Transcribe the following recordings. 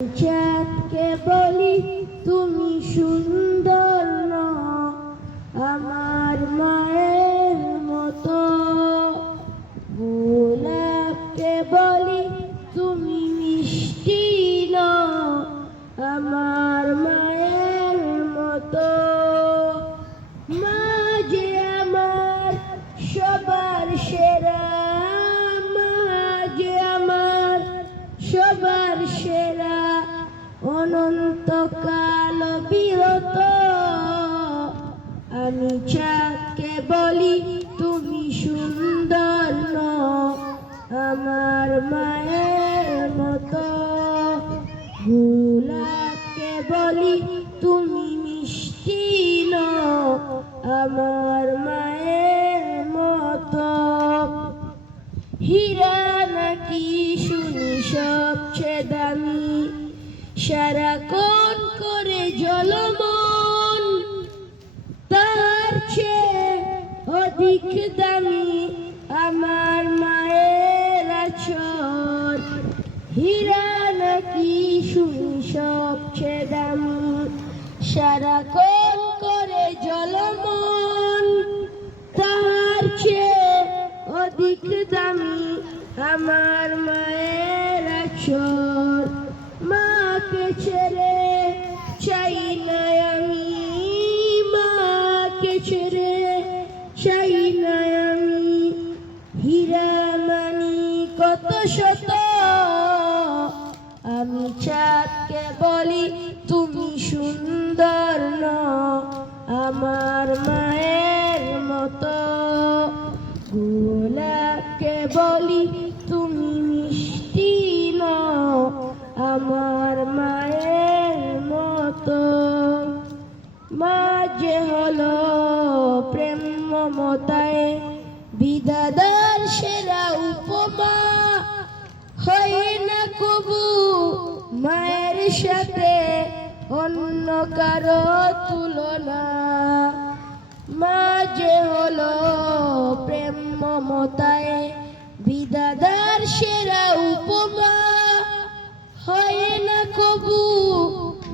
চাঁদকে বলি তুমি সুন্দর না, আমার মায়ের মতো। গোলাপকে বলি তুমি মিষ্টি না, আমার মায়ের মতো। মা যে আমার সবার সেরা, মা যে আমার সবার সেরা, অনন্তকাল বিরত। আমি চাঁদকে বলি তুমি সুন্দর না, আমার মায়ের মতো। গোলাপকে বলি তুমি মিষ্টি না, আমার মায়ের মতো। হীরা নাকি শুনি সবচেয়ে দামি, সারাক্ষণ করে জলমন, তার চেয়ে অধিক দামি আমার মায়ের আঁচল। হীরা নাকি শুনি সবচেয়ে দামি, সারাক্ষণ করে জলমন, তার চেয়ে অধিক দামি আমার মায়ের আঁচল। মাকে ছেড়ে চাই না আমি, মাকে ছেড়ে চাই না আমি। হীরা মানি কত শত, আমি চাঁদকে বলি তুমি সুন্দর না, আমার মায়ের মতো। গোলাপকে বলি তুমি মিষ্টি না, আমার মায়ের মতো। মা যে হলো প্রেম মমতায় বিধাতার সেরা উপমা, হয় না কবু মায়ের সাথে অন্য কারো তুলনা। মা যে হলো প্রেম মমতায় বিধাতার সেরা উপমা, হয় না কবু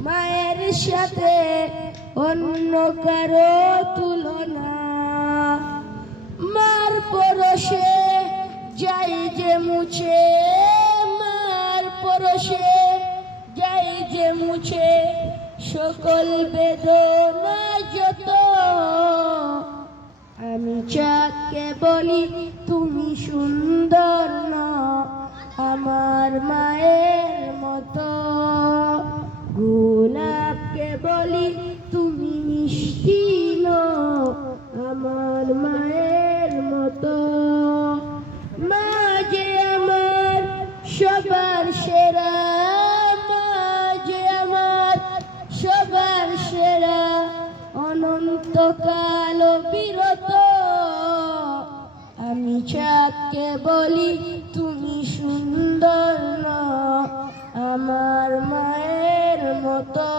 মায়ের সাথে অন্য কারো তুলনা। মার পরশে যাই যে মুছে, মার পরশে যাই যে মুছে সকল বেদনা যত। আমি চাঁদকে বলি তুমি সুন্দর না, আমার মায়ের মতো। গোলাপকে বলি তুমি মিষ্টি না, আমার মায়ের মতো। মা যে আমার সবার সেরা, মা যে আমার সবার সেরা, অনন্তকাল বিরত। আমি চাঁদকে বলি তুমি সুন্দর না, আমার মায়ের মতো।